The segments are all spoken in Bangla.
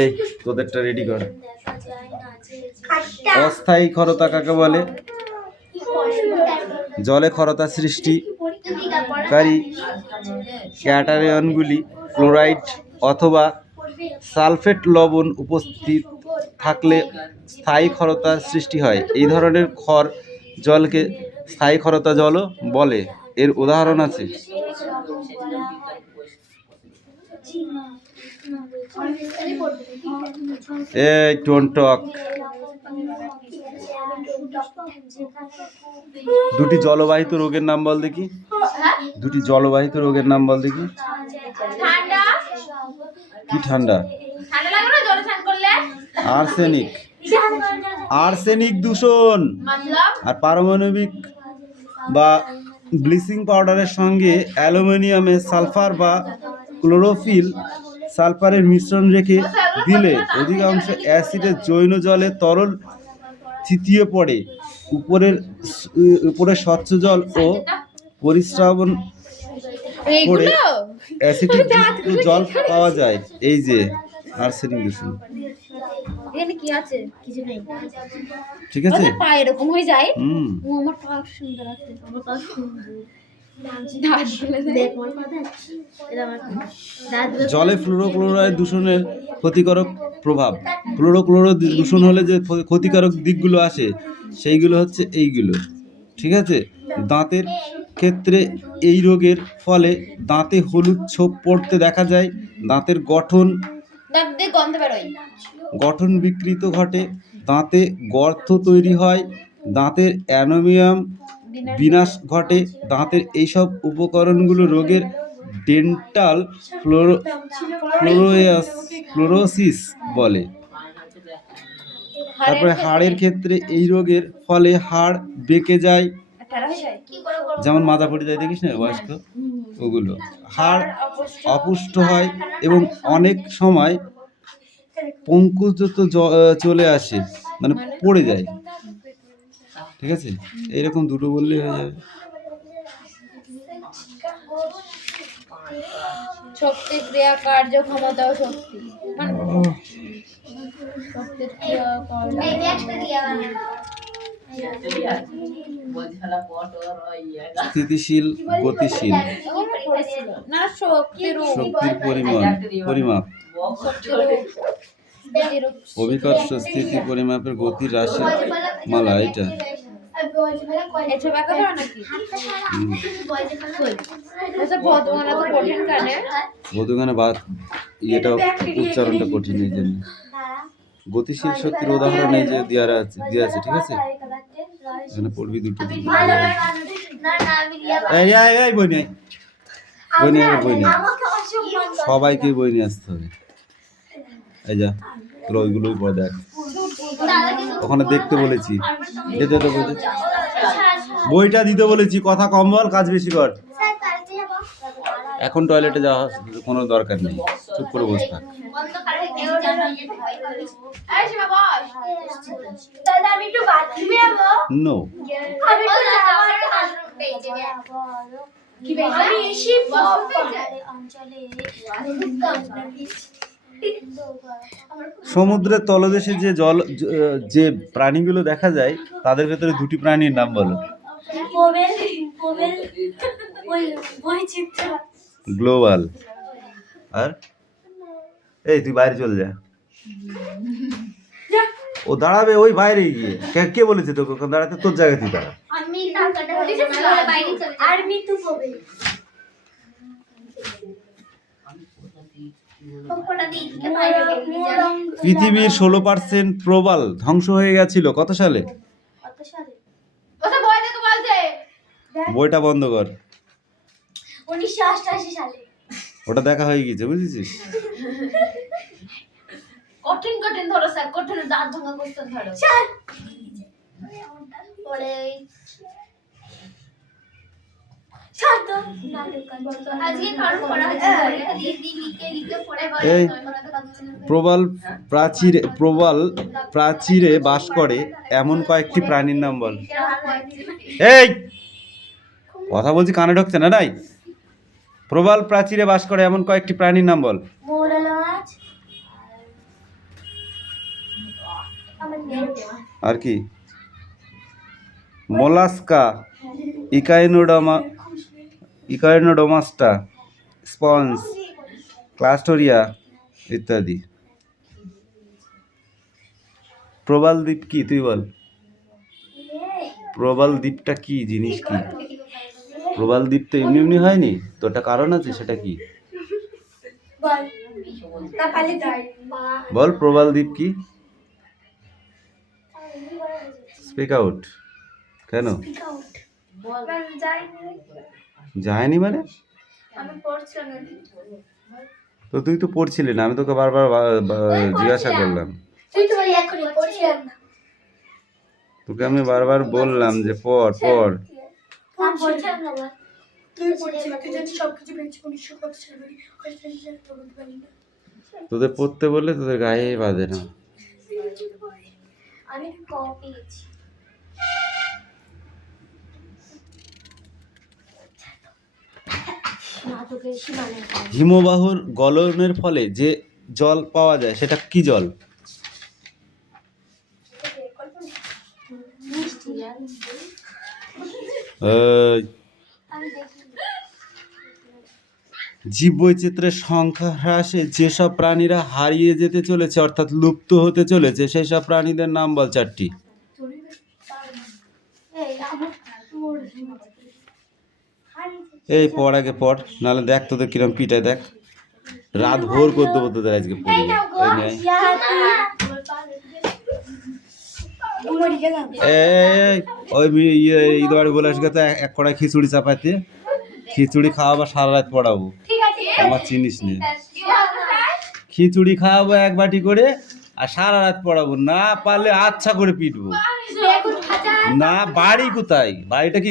এই তোদেরটা রেডি কর। অস্থায়ী ক্ষরতা কাকে বলে? জলে ক্ষরতা সৃষ্টিকারী ক্যাটায়নগুলি ক্লোরাইড অথবা সালফেট লবণ উপস্থিত থাকলে স্থায়ী ক্ষরতার সৃষ্টি হয়। এই ধরনের ক্ষর জলকে স্থায়ী ক্ষরতা জলও বলে। এর উদাহরণ আছে এই টনটক। দুটি জলবাহিত রোগের নাম বল দেখি। দুটি জলবাহিত রোগের নাম বল দেখি। কি ঠান্ডা? আর্সেনিক, আর্সেনিক দূষণ আর পারমাণবিক বা ব্লিচিং পাউডারের সঙ্গে অ্যালুমিনিয়ামের সালফার বা ক্লোরোফিল সালফারের মিশ্রণ রেখে দিলে অধিকাংশ অ্যাসিডের জৈন জলে তরল থিতিয়ে পড়ে। উপরে স্বচ্ছ জল ও পরিস্রাবণ করে অ্যাসিডিক জল পাওয়া যায়। এই যে আর্সেনিক দূষণ। এখানে কি আছে? কিছু নেই। ঠিক আছে? পা এরকম হয়ে যায়। ও আমার পা সুন্দর আছে। আমার পা সুন্দর। জলে ফ্লোরোক্লোরাইড দূষণের ক্ষতিকারক প্রভাব। ফ্লোরোক্লোরো দূষণ হলে যে ক্ষতিকারক দিকগুলো আসে সেইগুলো হচ্ছে এইগুলো। ঠিক আছে? দাঁতের ক্ষেত্রে এই রোগের ফলে দাঁতে হলুদ ছোপ পড়তে দেখা যায়। দাঁতের গঠন বিকৃত ঘটে। দাঁতে গর্ত তৈরি হয়। দাঁতের অ্যানোমিয়াম বিনাশ ঘটে। দাঁতের এইসব উপকরণগুলো রোগের ডেন্টাল ফ্লোরোসিস বলে। তারপরে হাড়ের ক্ষেত্রে এই রোগের ফলে হাড় বেঁকে যায়, যেমন মাথা পড়ে যায়, দেখিস না বয়স্ক, ওগুলো। হাড় অপুষ্ট হয় এবং অনেক সময় পঙ্কুত্ব চলে আসে, মানে পড়ে যায়। ঠিক আছে? এইরকম দুটো বললেই হয়ে যাবে। শক্তি, ক্রিয়া, কার্য ক্ষমতা ও শক্তি। শক্তির ক্রিয়া স্থিতিশীল, গতিশীল। না, শক্তির পরিমাপ। অভিকর্ষ স্থিতি পরিমাপের গতির রাশি মালা। এটা বধুগানে এটা উচ্চারণটা কঠিন, এই জন্য। গতিশীল শক্তির উদাহরণ এই যে দেওয়া আছে। ঠিক আছে? এখানে পড়বি দুটো। বই নিয়ে সবাইকে বই নিয়ে আসতে হবে। এই যা তোরা ওইগুলোই পড়ে দেখ। ওখানে দেখতে বলেছি, বইটা দিতে বলেছি। কথা কম বল, কাজ বেশি কর। এখন টয়লেটে যাওয়া কোনো দরকার নেই, চুপ করে বসে থাক। নো, সমুদ্রের তলদেশে যে প্রাণীগুলো দেখা যায় তাদের ভেতরে দুটি প্রাণীর নাম বলো। গ্লোবাল আর এই তুই বাইরে চলে যা। ও দাঁড়াবে ওই বাইরে গিয়ে। কে বলেছে তোকে ওখানে দাঁড়াতে? তোর জায়গায় তুই দাঁড়া। পৃথিবীর 16% প্রবাল ধ্বংস হয়ে গেছিল কত সালে? বইটা বন্ধ কর। 1988 সালে। ওটা দেখা হয়ে গেছে, বুঝেছিস? কঠিন ধরো স্যার, কঠিন দাঁত ভাঙা কোশ্চেন ধরো। পরে প্রবাল প্রাচীরে বাস করে এমন কয়েকটি প্রাণীর নাম বল। এই কথা বলছি কানে ঢুকছে না? নাই। প্রবাল প্রাচীরে বাস করে এমন কয়েকটি প্রাণীর নাম বল। মৌরলা মাছ আর কি? মোলাস্কা, ইকাইনোডোমাস্টা, স্পঞ্জ, ক্লাস্টোরিয়া ইত্যাদি। প্রবাল দ্বীপ কি তুই বল? প্রবাল দ্বীপটা কি জিনিস? কি প্রবাল দ্বীপ তো এমনি এমনি হয়নি, তো একটা কারণ আছে, সেটা কি? বল প্রবাল দ্বীপ কি? Speak out. কেন যায়নি মানে? তো তুই তো পড়ছিলি না, আমি তোকে বারবার জিজ্ঞাসা করলাম। তোকে আমি বারবার বললাম যে পড় পড়। তোদের পড়তে বললে তোদের গায়ে বাঁধে না। হিমবাহর গলনের ফলে যে জল পাওয়া যায় সেটা কি জল? জীববৈচিত্র্যের সংখ্যা হ্রাসে যেসব প্রাণীরা হারিয়ে যেতে চলেছে অর্থাৎ লুপ্ত হতে চলেছে সেই সব প্রাণীদের নাম বল 4টি। এই পড় আগে পড়, নাহলে দেখ তোদের কিরম পিটায়, দেখ রাত ভোর করে দেবো তোদের আজকে পড়ে। ওই ঈদ বাড়ি বলে আসবে তো এক কড়াই খিচুড়ি চাপাইতে, খিচুড়ি খাওয়াবো সারা রাত পড়াবো, আমার চিনিস নে। খিচুড়ি খাওয়াবো এক বাটি করে আর সারা রাত পড়াবো, না পারলে আচ্ছা করে পিটবো। না বাড়ি কোথায়? বাড়িটা কি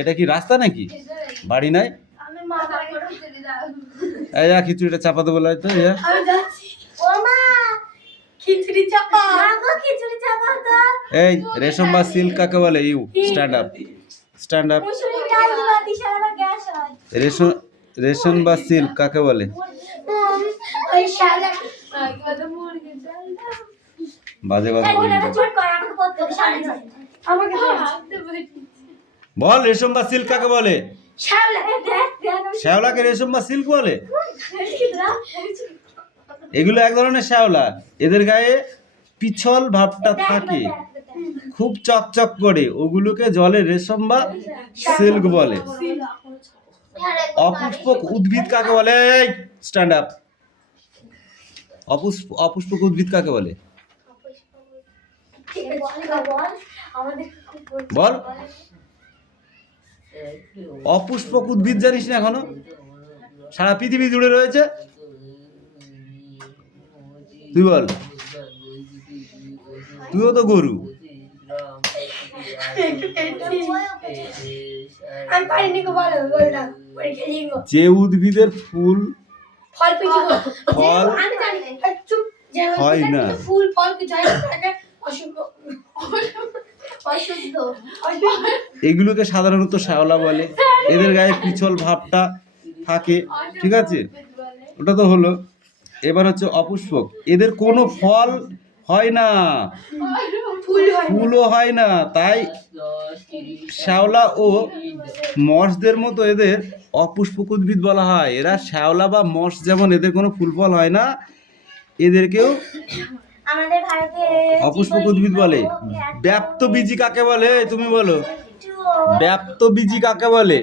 এটা কি রাস্তা নাকি? বাড়ি নাই। এই খিচুড়িটা চাপাতে বলে তো। এই রেশম বা সিল্ক কাকে বলে? You stand up, stand up. রেশম বা সিল্ক কাকে বলে? বাজে কথা বল। রেশম বা সিল্ক কাকে বলে? শ্যাওলাকে রেশম বা সিল্ক বলে? এগুলো এক ধরনের শ্যাওলা, এদের গায়ে পিছল ভাবটা থাকে, খুব চকচক করে, ওগুলোকে জলে রেশম বা সিল্ক বলে। অপুষ্পক উদ্ভিদ কাকে বলে? Stand up. অপুষ্পক উদ্ভিদ কাকে বলে? বল। অপুষ্পক উদ্ভিদ জানিস না এখনো? সারা পৃথিবী জুড়ে রয়েছে, তুই বল। তুইও তো গরু। যে উদ্ভিদের ফুল ফল হয় না, এগুলোকে সাধারণত শ্যাওলা বলে। এদের গায়ে পিছল ভাবটা থাকে, ঠিক আছে, ওটা তো হলো। এবার হচ্ছে অপুষ্পক, এদের কোনো ফল হয় না, ফুলও হয় না, তাই শ্যাওলা ও মশদের মতো এদের অপুষ্পক উদ্ভিদ বলা হয়। এরা শ্যাওলা বা মশ যেমন এদের কোনো ফুল ফল হয় না, এদেরকেও অপুষ্পক উদ্ভিদ বলে। ব্যাপ্তবীজী কাকে বলে? তুমি বলো, ব্যাপ্তবীজী কাকে বলে?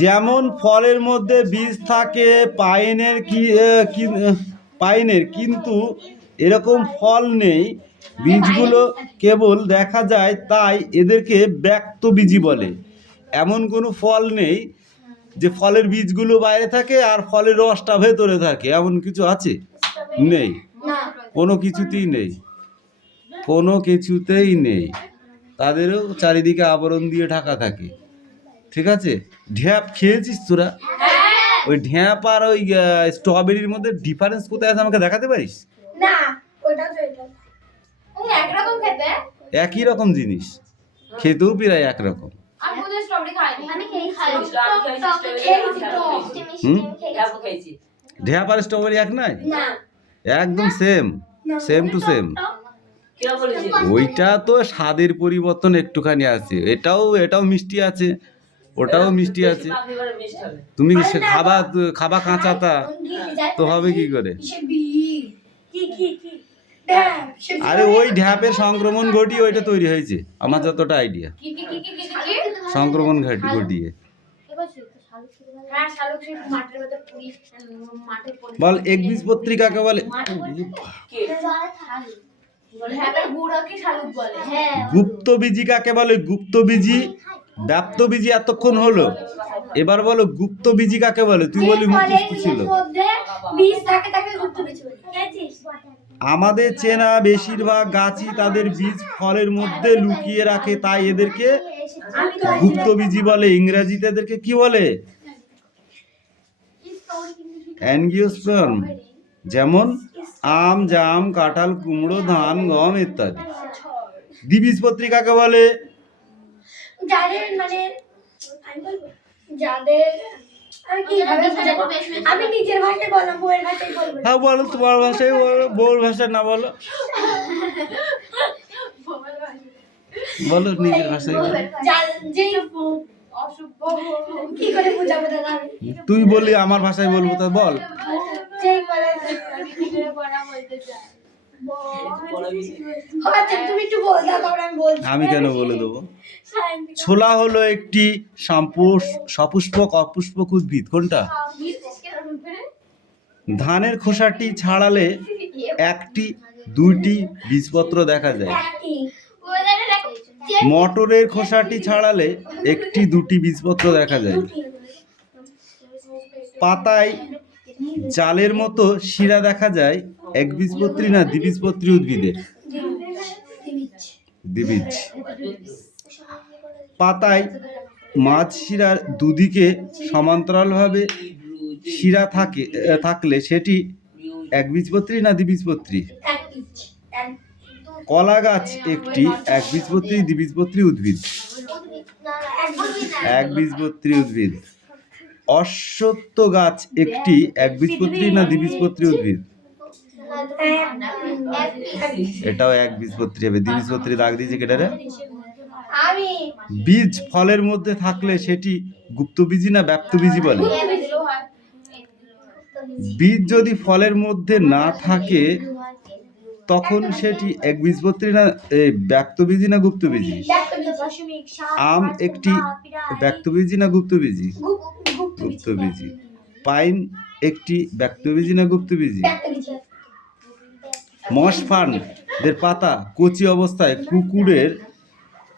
যেমন ফলের মধ্যে বীজ থাকে পাইনের, কিন্তু এরকম ফল নেই, বীজগুলো কেবল দেখা যায়, তাই এদেরকে ব্যক্তবীজী বলে। এমন কোনো ফল নেই যে ফলের বীজগুলো বাইরে থাকে আর ফলের রসটা ভেতরে থাকে, এমন কিছু আছে? নেই। কোনো কিছুতেই নেই, কোনো কিছুতেই নেই, তাদেরও চারিদিকে আবরণ দিয়ে ঢাকা থাকে। ঠিক আছে, ঢ্যাপ খেয়েছিস তোরা? ওই ঢ্যাপ আর ওই স্ট্রবেরির মধ্যে ডিফারেন্স কোথায় আছে আমাকে দেখাতে পারিস? না ওটা তো এটা ওই একরকম খেতে একই রকম জিনিস, খেতেও প্রায় একরকম। আমি কোথাও স্ট্রবেরি খাইনি আমি খাই হুম, ঢ্যাপ আর স্ট্রবেরি এক নয়, একদম সেম, সেম টু সেম। ওইটা তো স্বাদের পরিবর্তন একটুখানি আছে, এটাও মিষ্টি আছে, ওটাও মিষ্টি আছে। তুমি খাবা কাঁচাটা তো হবে কি করে? আরে ওই ঢ্যাপের সংক্রমণ ঘটিয়ে ওইটা তৈরি হয়েছে, আমার যতটা আইডিয়া, সংক্রমণ ঘটিয়ে। বল একবীজপত্রী কাকে বলে? গুপ্তবীজি কাকে বলে? গুপ্তবীজি, ব্যাপ্তবীজি এতক্ষণ হলো, এবার বলো গুপ্তবীজি কাকে বলে? তুই বলি মুখস্থ ছিল। আমাদের চেনা বেশিরভাগ গাছই তাদের বীজ ফলের মধ্যে লুকিয়ে রাখে, তাই এদেরকে গুপ্তবীজি বলে। ইংরেজিতে এদেরকে কি বলে? অ্যানজিওস্পার্ম। যেমন আম, জাম, কাঁঠাল, কুমড়ো, ধান, গম ইত্যাদি। দ্বিবীজপত্রী কাকে বলে? যাদের মানে আমি বলবো যাদের আমি নিজের ভাষায় বললাম, বউয়ের ভাষায় বলবো। হ্যাঁ বলো, তোমার ভাষায় বলো, বউর ভাষায় না বলো, বলো নিজের ভাষায় বলো। কি করে বুঝাবো দাদা? তুই বলি আমার ভাষায় বলবো, তা বল। তুমি একটু বল দাও, তারপর আমি বলছি। আমি কেন বলে দেবো? ছোলা হলো একটি সপুষ্পক অপুষ্পক উদ্ভিদ। কোনটা? ধানের খোসাটি ছাড়ালে একটি দুইটি বীজপত্র দেখা যায়। মটরের খোসাটি ছাড়ালে একটি দুটি বীজপত্র দেখা যায়। পাতায় জালের মতো শিরা দেখা যায়, একবীজপত্রী না দ্বিবীজপত্রী উদ্ভিদের? দ্বিবীজ। পাতায় মাঝ শিরার দুদিকে সমান্তরালভাবে শিরা থাকলে সেটি একবীজপত্রী না দ্বিবীজপত্রী? কলা গাছ একটি একবীজপত্রী দ্বিবীজপত্রী উদ্ভিদ? একবীজপত্রী উদ্ভিদ। অশ্বত্থ গাছ একটি একবীজপত্রী না দ্বিবীজপত্রী উদ্ভিদ? এটাও একবীজপত্রী হবে। দ্বিবীজপত্রী দাগ দিয়েছে কেটারে? বীজ ফলের মধ্যে থাকলে সেটি গুপ্তবীজি না ব্যাপ্তবীজি বলে? বীজ যদি ফলের মধ্যে না থাকে তখন সেটি একবীজপত্রী না ব্যাপ্তবীজি না গুপ্তবীজি? আম একটি ব্যাপ্তবীজি না গুপ্তবীজি? গুপ্তবীজি। পাইন একটি ব্যাপ্তবীজি না গুপ্তবীজি? মশফার্নের পাতা কচি অবস্থায় কুকুরের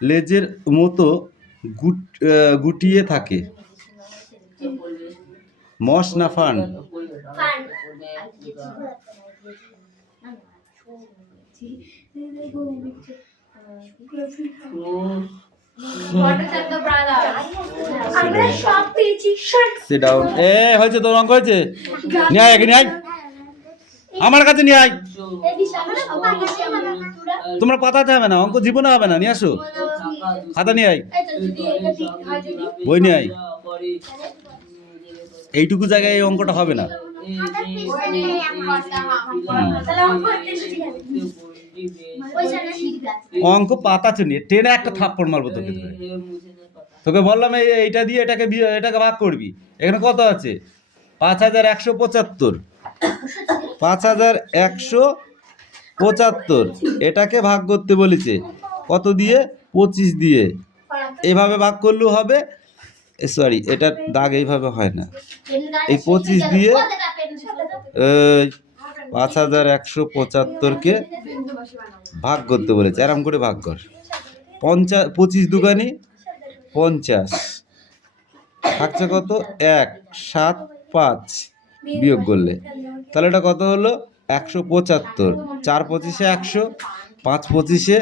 লেজের মতো গুটিয়ে থাকে। মশ না ফার্ন? Sit down. হয়েছে তোর অঙ্ক হয়েছে? নিয়ে আয়, নিয়ে আয়, আমার কাছে নিয়ে আয়। তোমরা পাতাতে হবে না, অঙ্ক জীবনে হবে না, নিয়ে আসো খাতা নিয়ে আয়, বই নিয়ে আয়। এইটুকু জায়গায় এই অঙ্কটা হবে না। অঙ্ক পাতা চুনিয়ে টেনে একটা থাপ্পড় মারবো তোকে। তোকে বললাম এইটা দিয়ে এটাকে ভাগ করবি। এখানে কত আছে? 5175। 5175 এটাকে ভাগ করতে বলেছে কত দিয়ে? 25 দিয়ে। এইভাবে ভাগ করলেও হবে। সরি, এটা দাগ এইভাবে হয় না। এই 25 দিয়ে 5175কে ভাগ করতে বলেছে। এরম করে ভাগ কর। 25 দুগানি 50, থাকছে কত? 1, 7, 5 বিয়োগ করলে তাহলে এটা কত হলো? 175, 4 25-এ 100, 5 25-এ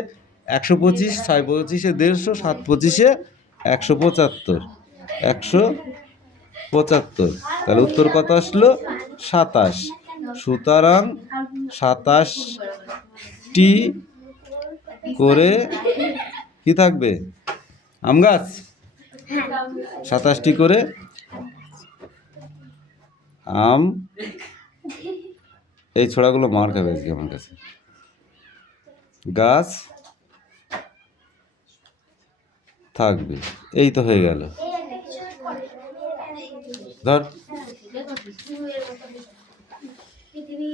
125, 6 25-এ 150, 7 25-এ 175, 175। তাহলে উত্তর কত আসলো? 27। সুতরাং 27টি করে কি থাকবে? আম গাছ। 27টি করে আম, এই ছোড়াগুলো মার খাবে আজকে আমার কাছে, গাছ থাকবে। এই তো হয়ে গেল। ধর পৃথিবী